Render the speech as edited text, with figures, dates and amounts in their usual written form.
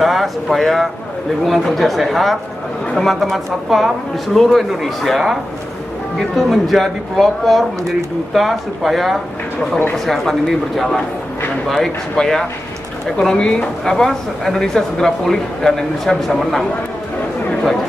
kita supaya lingkungan kerja sehat, teman-teman satpam di seluruh Indonesia itu menjadi pelopor, menjadi duta supaya protokol kesehatan ini berjalan dengan baik supaya ekonomi Indonesia segera pulih dan Indonesia bisa menang. Itu aja.